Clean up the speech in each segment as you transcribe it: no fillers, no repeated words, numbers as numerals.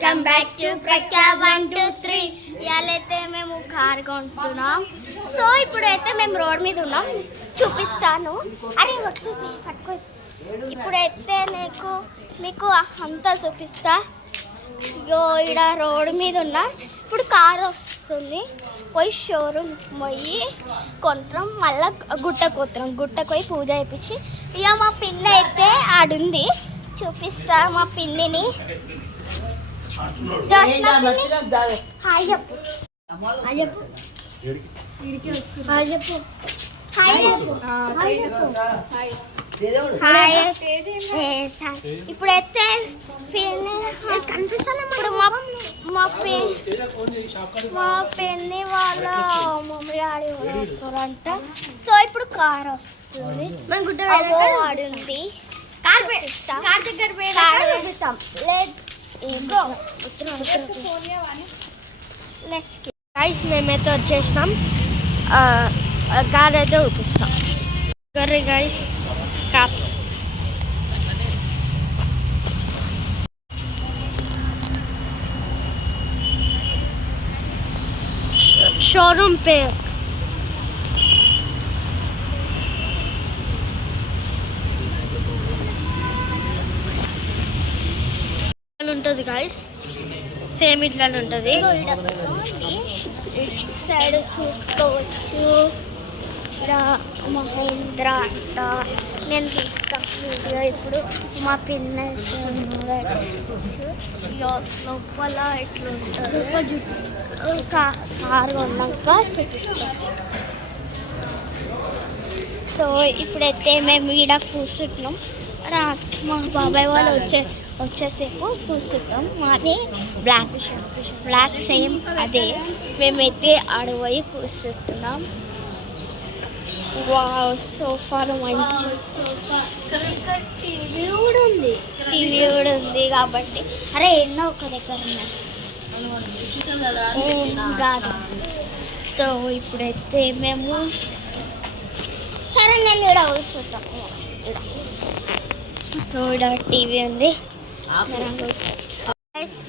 Welcome back to ప్రఖ్యా 1 2 3. ఇయాలైతే మేము కార్ కొంటున్నాం. సో ఇప్పుడైతే మేము రోడ్ మీద ఉన్నాం, చూపిస్తాను. అరే పట్టుకో. ఇప్పుడైతే మీకు అంతా చూపిస్తా. ఇక్కడ రోడ్ మీద ఉన్నా. ఇప్పుడు కార్ వస్తుంది, పోయి షోరూమ్ పోయి కొంటాం. మళ్ళీ గుట్టకు పోయి పూజ అయిపించి ఇక మా పిన్ని అయితే ఆడుంది, చూపిస్తా మా పిన్నిని. హాయ్ చెప్పు. ఇప్పుడైతే ఇప్పుడు మా పెన్ని వాళ్ళ మమ్మీ డాడీ వస్తారంట. సో ఇప్పుడు కార్ వస్తుంది, ఆడుంది. కార్ దగ్గర గైస్ మేమైతే వచ్చేసినాం. కార్ అయితే చూపిస్తాం. గైస్ కార్ షోరూమ్ పేరు ఉంటుంది గైస్, సేమ్ ఇట్లానే ఉంటుంది. సైడ్ చూసుకోవచ్చు. ఇక్కడ మహేంద్ర అంట. నేను తీస్తాను వీడియో. ఇప్పుడు మా పిన్న లోపల ఎట్లుంటుంది కారు కొన్నాక చూపిస్తాను. సో ఇప్పుడైతే మేము ఇక్కడ కూర్చుంటున్నాం. మా బాబాయ్ వాళ్ళు వచ్చేసేపు కూర్చుంటాం. మాది బ్లాక్ సేమ్ అదే. మేమైతే ఆడపోయి కూర్చుంటున్నాం. వావ్, సోఫాలు మంచి. టీవీ కూడా ఉంది కాబట్టి. అరే ఎన్నో ఒక దగ్గర కాదు. సో ఇప్పుడైతే మేము సరే నేను ఇక్కడ కూర్చుంటాము. సో ఇక్కడ టీవీ ఉంది.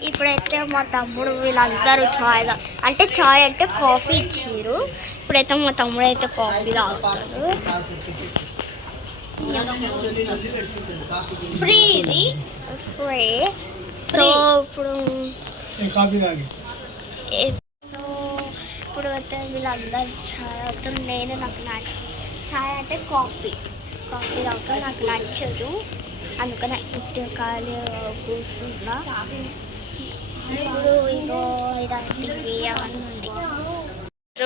ఇప్పుడైతే మా తమ్ముడు వీళ్ళందరూ చాయ్ అంటే కాఫీ ఇచ్చారు. ఇప్పుడైతే మా తమ్ముడు అయితే కాఫీ తాగుతాడు. ఫ్రీ. సో ఇప్పుడు అయితే వీళ్ళందరూ చాయ్ తాగుతారు. నాకు చాయ్ అంటే కాఫీ తాగుతాను. నాకు నచ్చదు, అందుకని ఇంటి ఖాళీ కూర్చున్నా. ఇప్పుడు ఇగో ఇలాంటివి అవన్నీ ఉంది.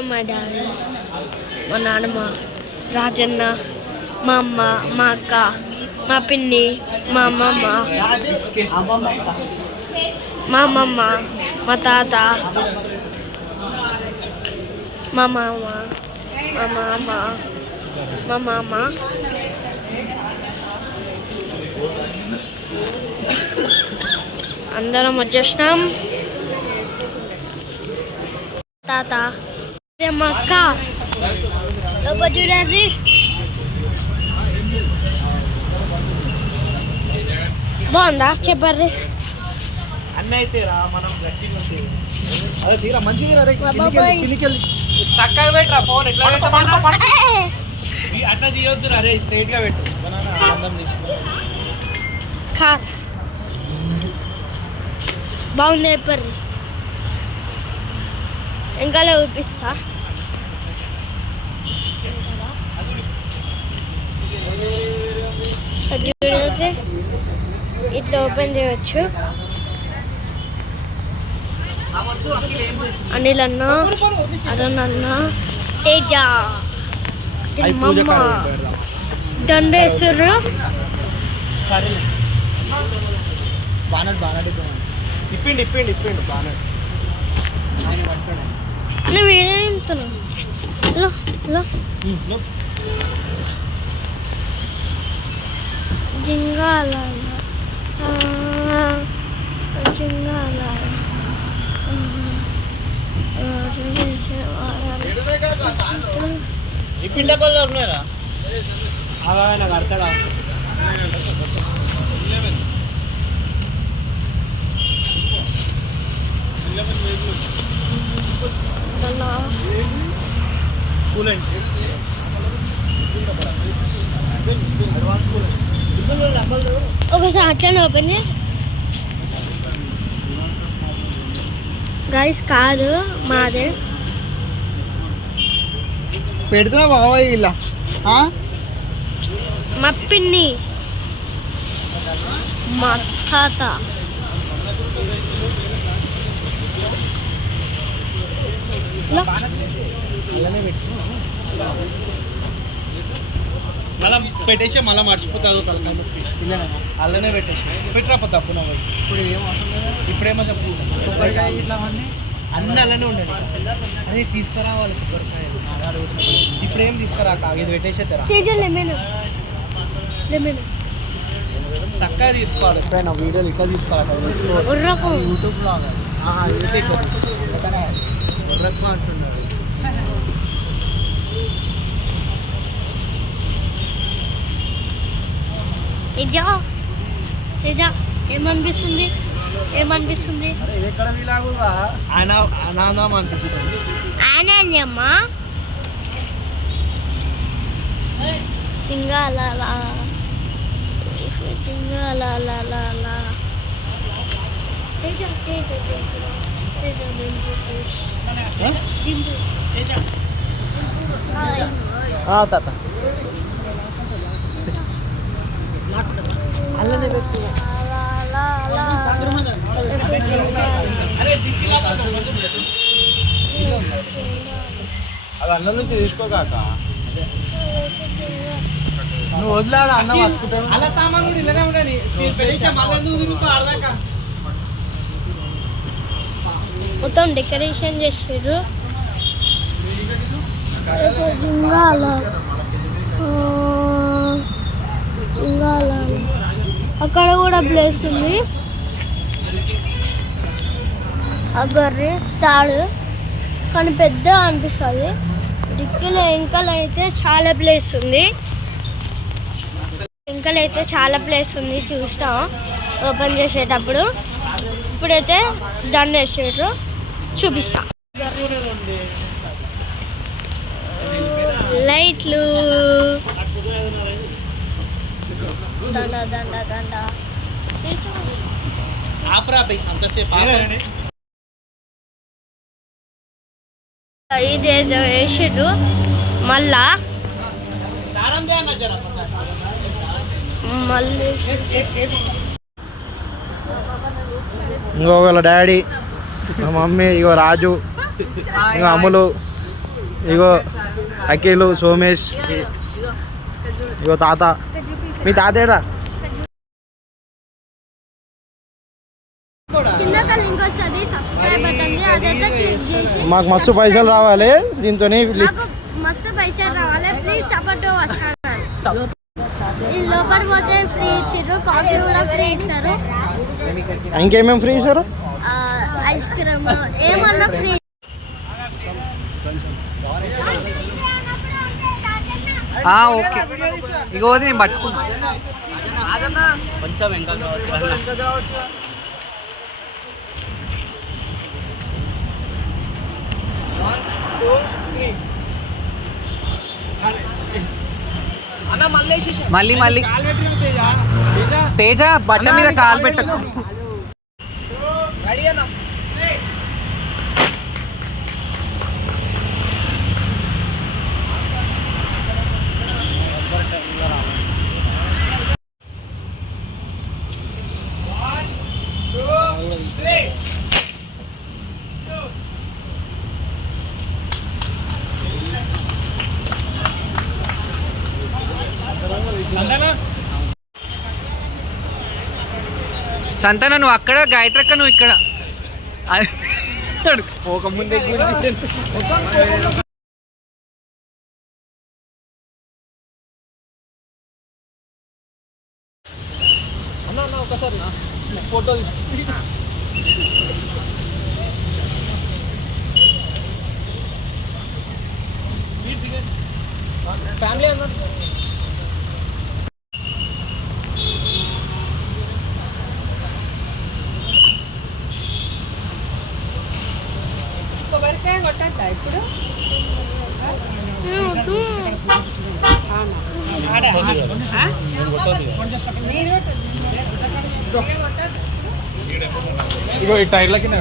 మా డాడీ, మా నాన్నమ్మ, రాజన్న, మా అమ్మ, మా అక్క, మా పిన్ని, మా అమ్మమ్మ, మా తాత, మా మామ, మా మామ, అందరం వచ్చేసినాం. తాత, మా అక్క చూడండి. బాగుందా చెప్పండి. అన్నీ అయితే రా మనం తీరా మంచిగా చక్కగా పెట్టరా ఫోన్. ఎట్లా అట్లా తీయొద్దు రా, రే స్ట్రైట్ గా పెట్టు. కార్ బాగుంది చెప్పండి. ఇంకా చూపిస్తా. ఇట్లా ఓపెన్ చేయవచ్చు. అనిల్ అన్న, అరుణ్ అన్న, తేజ, మమ్మ దండేశ్వరు. ఇప్పిండి బాగా నువ్వు ఏడుతున్నావు. జింగాల ఇప్పిండే పళ్ళు ఉన్నారా నాకు అడతాడా. ఒకసారి అట్లనే ఓపెన్ గైస్, కాదు మాదే. పెడుతున్నా బాబా ఇలా మా పిన్ని, మా తాత. మళ్ళా పెట్టేసి మళ్ళీ మర్చిపోతావు తలకాయ నొప్పి. అల్లనే పెట్టేసి పెట్టరా పోతా పునః ఇప్పుడు ఏం అవసరం లేదా? ఇప్పుడేమో చెప్పు. కొబ్బరికాయ ఇట్లా అన్నీ అల్లనే ఉండేది. అదే తీసుకురావాలి కొబ్బరికాయ. ఇప్పుడేం తీసుకురాక ఇది పెట్టేసేస్తారా? చక్కగా తీసుకోవాలి. ఎప్పుడైనా వీడియోలు ఇట్లా తీసుకోవాలి. అక్కడ తీసుకోవాలి. యూట్యూబ్లో అంటున్నారు. ఏమనిపిస్తుంది? ఏమనిపిస్తుంది? ఇది ఎక్కడ వీలాగుగా ఆనందం అనిపిస్తుంది. ఆనందమ్మా సింగాల తాత అల్లనే పెట్టు. అది అన్నం నుంచి తీసుకోకాక నువ్వు వదిలాడు అన్నం పట్టుకుంటాను. అలా సామాన్ కూడా ఇలానే ఉండని మొత్తం డెకరేషన్ చేసారు. అక్కడ కూడా ప్లేస్ ఉంది. ఆ గర్రె తాడు కానీ పెద్ద అనిపిస్తుంది. డిక్కీలో వెంకలైతే చాలా ప్లేస్ ఉంది. వెంకలైతే చాలా ప్లేస్ ఉంది. చూస్తాం ఓపెన్ చేసేటప్పుడు. ఇప్పుడైతే దాన్ని వేసేటప్పుడు చూపిస్తా. లైట్లు దండ దండ దండ ఇదేదో వేసిర్రు. మళ్ళా మళ్ళీ ఇంకో వాళ్ళ డాడీ, మా మమ్మీ, ఇగో రాజు, ఇగో అమ్ములు, ఇగో అఖిలు, సోమేష్, ఇగో తాత. మీ తాత ఏడా? కింద లింక్ వస్తుంది, సబ్స్క్రైబ్ బటన్ అదైతే క్లిక్ చేసి మాకు మస్తు పైసలు రావాలి దీంతో. మాకు మస్తు పైసలు రావాలి. Please support our channel. ఈ లోపల పోతే ఫ్రీ ఇచ్చిర్రు, కాఫీ కూడా ఫ్రీ ఇస్తారు. ఇంకేమేమి ఫ్రీ ఇస్తారు? ఐస్ క్రీమ్ ఏమన్నా ఫ్రీ. ఓకే, ఇక పోతే నేను పట్టుకున్నా. కొంచెం ఇంకా మళ్ళీ మళ్ళీ తేజ బట్ట మీద కాలు పెట్టకు. సంతాన నువ్వు అక్కడ, గాయత్రక్క నువ్వు ఇక్కడ. పోకముందే అన్న ఒకసారి ఫోటో తీసుకు. ఫ్యామిలీ అన్న కొబ్బరికాయ కొట్టద్దా ఇప్పుడు? ఇగో ఈ టైర్ల కింద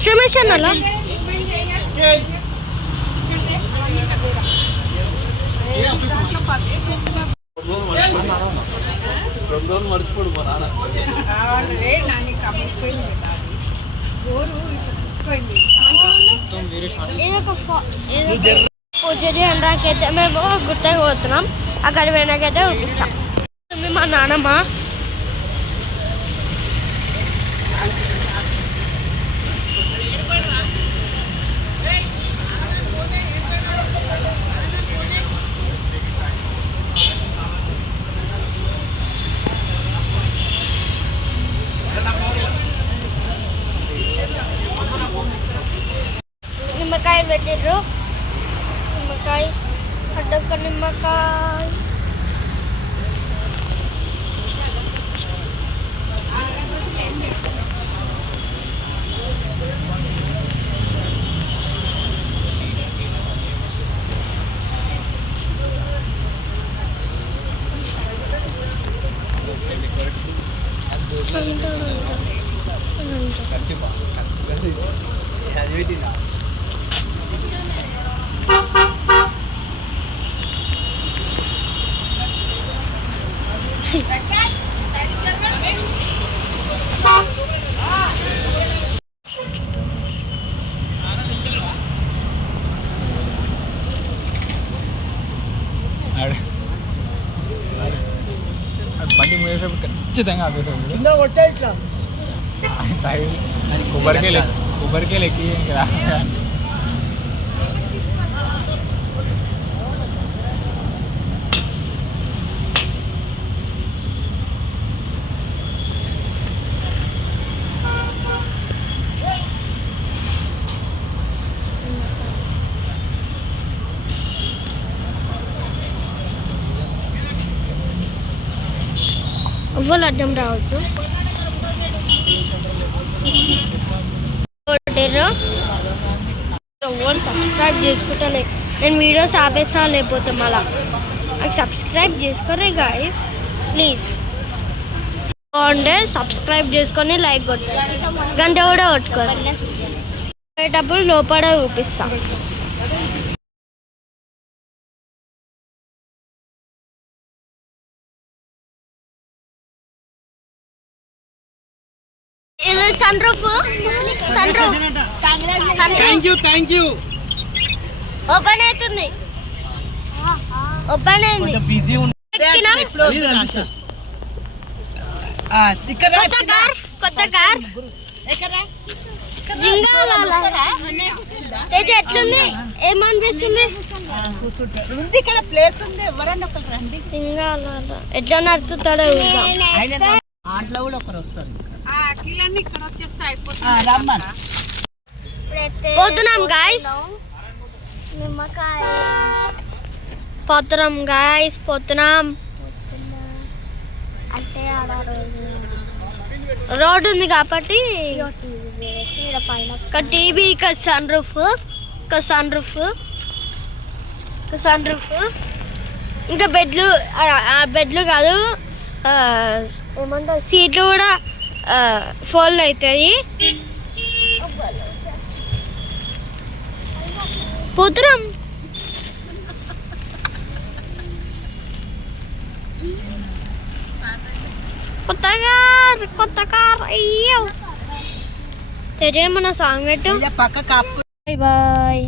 క్షమించండి అలా మర్చిపోడు మా నాన్న పూజ చేయడానికైతే మేము గుట్టకి పోతున్నాం. అక్కడ వెనకైతే చూపిస్తాం. మా నాన్నమ్మ నిమ్మకాయలు పెట్టిర్రు. నిమ్మకాయ అడ్డొక్క నిమ్మకాయ బండి మూసేటప్పుడు ఖచ్చితంగా ఆపేసాడు. ఇట్లా కొబ్బరికాయలు ఎక్కి రా. ఎవ్వరు అడ్డం రావద్దు. ఎవరు సబ్స్క్రైబ్ చేసుకుంటానే నేను వీడియోస్ ఆపేసా లేకపోతే మళ్ళా నాకు సబ్స్క్రైబ్ చేసుకోరే గాయస్ ప్లీజ్. బాగుంటే సబ్స్క్రైబ్ చేసుకొని లైక్ కొట్టాలి. గంట కూడా కొట్టుకోండి. పోయేటప్పుడు లోపల చూపిస్తా. ఇది sunroof thank you open అవుతుంది. ఓపెన్ అయింది. బిజీ కొత్త కార్ తేజ ఎట్లుంది? ఏమనిపిస్తుంది? ఇక్కడ ప్లేస్ ఉంది, ఎవరన్నా ఒకరు రండి. ఎట్లా నడుపుతాడో ఆంట్లో కూడా ఒకరు వస్తారు. పోతున్నాం గాయస్. పోతున్నాం అంటే రోడ్ ఉంది కాబట్టి టీవీ సన్ రూఫ్ ఇంకా బెడ్లు కాదు ఏమంటారు సీట్లు కూడా ఫోల్డ్ అవుతాయి. పోతున్నాం. కొత్త కార్ అయ్యో తెరేమన్నా సాంగ్ పెట్టు. పక్క కాపు. బాయ్.